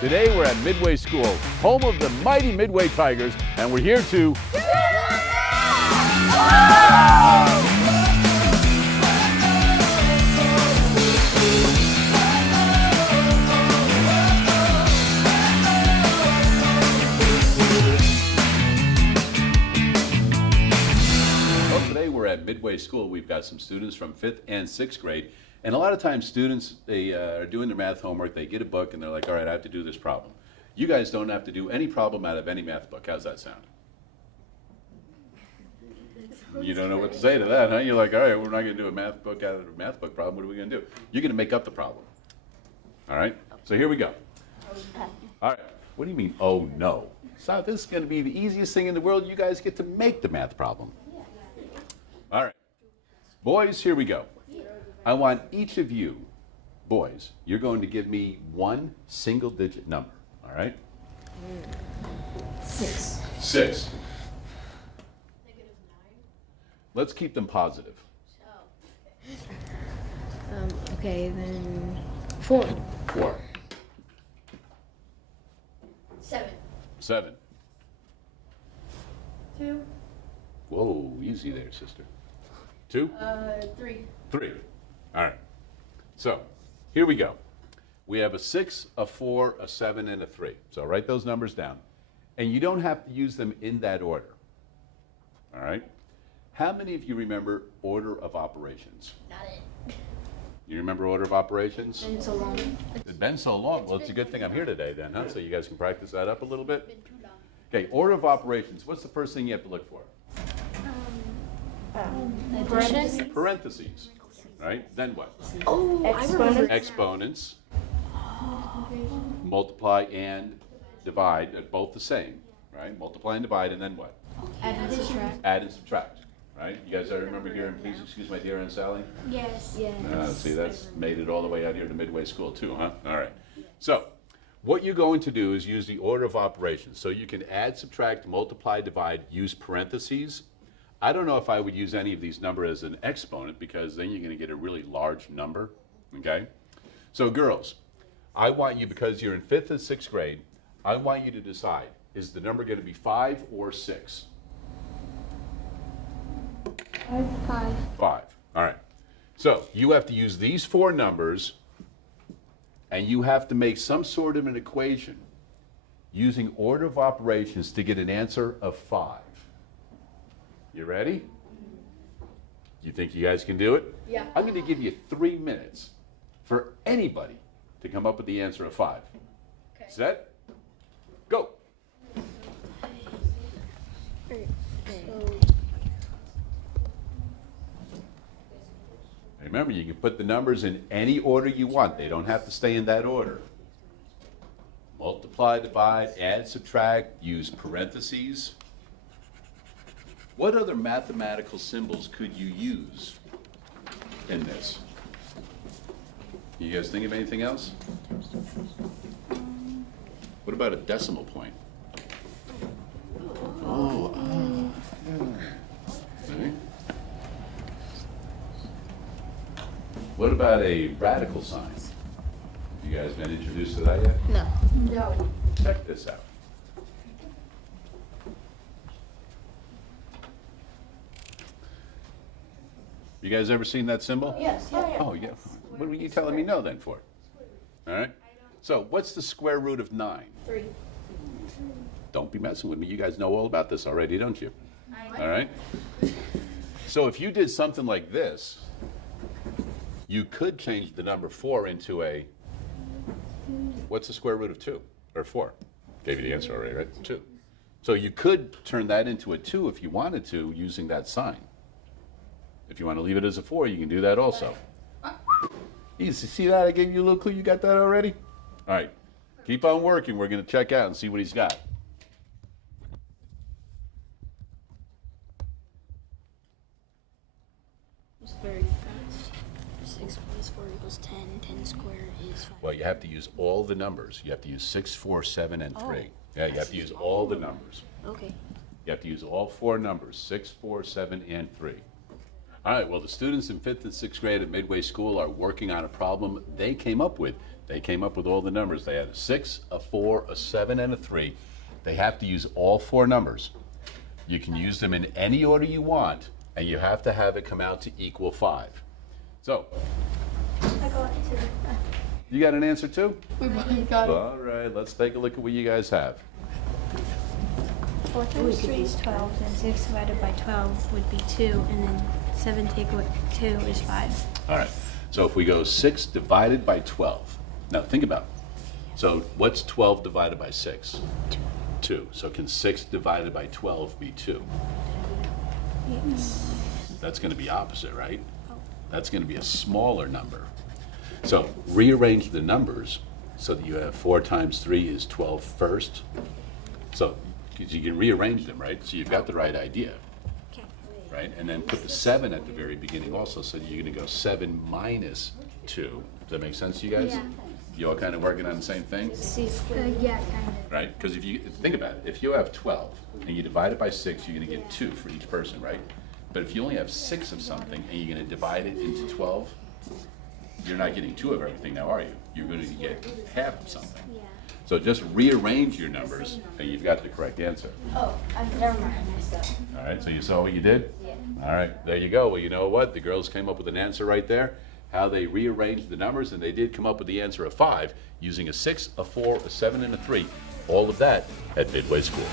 Today we're at Midway School, home of the mighty Midway Tigers, and we're here to... Well, today we're at Midway School. We've got some students from 5th and 6th grade. And a lot of times students, they are doing their math homework, they get a book and they're like, all right, I have to do this problem. You guys don't have to do any problem out of any math book. How's that sound? You don't know what to say to that, huh? You're like, all right, we're not going to do a math book out of a math book problem. What are we going to do? You're going to make up the problem. All right? So here we go. All right. What do you mean, oh no? So this is going to be the easiest thing in the world. You guys get to make the math problem. All right. Boys, here we go. I want each of you, boys, you're going to give me one single-digit number, all right? 6. 6. Let's keep them positive. Okay, then 4. 4. 7. 7. 2. Whoa, easy there, sister. 2? 3. 3. All right. So, here we go. We have a 6, a 4, a 7, and a 3. So write those numbers down. And you don't have to use them in that order. All right? How many of you remember order of operations? Not it. You remember order of operations? Been so long. It's been so long. Well, it's a good thing I'm here today then, huh? So you guys can practice that up a little bit. Been too long. Okay, order of operations. What's the first thing you have to look for? Parentheses. Parentheses. Right? Then what? Oh, I remember. Exponents. Multiply and divide are both the same. Right? Multiply and divide, and then what? Add and subtract. Add and subtract. Right? You guys remember hearing, please excuse my dear Aunt Sally? Yes. See, that's made it all the way out here to Midway School too, huh? All right. So, what you're going to do is use the order of operations. So you can add, subtract, multiply, divide, use parentheses. I don't know if I would use any of these numbers as an exponent because then you're going to get a really large number, okay? So girls, I want you, because you're in 5th and 6th grade, I want you to decide, is the number going to be 5 or 6? 5. 5. All right. So you have to use these 4 numbers and you have to make some sort of an equation using order of operations to get an answer of 5. You ready? You think you guys can do it? Yeah. I'm going to give you 3 minutes for anybody to come up with the answer of 5. Okay. Set? Go. Remember, you can put the numbers in any order you want. They don't have to stay in that order. Multiply, divide, add, subtract, use parentheses. What other mathematical symbols could you use in this? You guys think of anything else? What about a decimal point? Okay. What about a radical sign? You guys been introduced to that yet? No. No. Check this out. You guys ever seen that symbol? Yes. Oh, yeah. What were you telling me no then for? All right. So what's the square root of 9? 3. Don't be messing with me. You guys know all about this already, don't you? All right. So if you did something like this, you could change the number 4 into a, what's the square root of 2? Or 4? Gave you the answer already, right? 2. So you could turn that into a 2 if you wanted to using that sign. If you want to leave it as a 4, you can do that also. You see that? I gave you a little clue. You got that already? All right. Keep on working. We're going to check out and see what he's got. It's very fast. 6 plus 4 equals 10. 10 squared is 5. Well, you have to use all the numbers. You have to use 6, 4, 7, and 3. Oh. Yeah, you have to use all the numbers. Okay. You have to use all 4 numbers, 6, 4, 7, and 3. All right, well, the students in 5th and 6th grade at Midway School are working on a problem they came up with They came up with all the numbers. They had a 6, a 4, a 7, and a 3. They have to use all 4 numbers. You can use them in any order you want, and you have to have it come out to equal 5. So, I got 2. you got an answer too? We both got it. All right, let's take a look at what you guys have. 4 times 3 is 12, and 6 divided by 12 would be 2, and then 7 take away 2 is 5. All right, so if we go 6 divided by 12. Now think about it. So what's 12 divided by 6? 2. So can 6 divided by 12 be 2? Yes. That's going to be opposite, right? That's going to be a smaller number. So rearrange the numbers so that you have 4 times 3 is 12 first. So 'cause you can rearrange them, right? So you've got the right idea, Okay. right? And then put the 7 at the very beginning also, so you're going to go 7 minus 2. Does that make sense to you guys? Yeah. You all kind of working on the same thing? Yeah, kind of. Right? Because if you think about it, if you have 12 and you divide it by 6, you're going to get 2 for each person, right? But if you only have 6 of something and you're going to divide it into 12, you're not getting 2 of everything now, are you? You're going to get half of something. Yeah. So just rearrange your numbers and you've got the correct answer. Oh, never mind. I messed up. All right, so you saw what you did? Yeah. All right, there you go. Well, you know what? The girls came up with an answer right there, how they rearranged the numbers, and they did come up with the answer of 5 using a 6, a 4, a 7, and a 3. All of that at Midway School.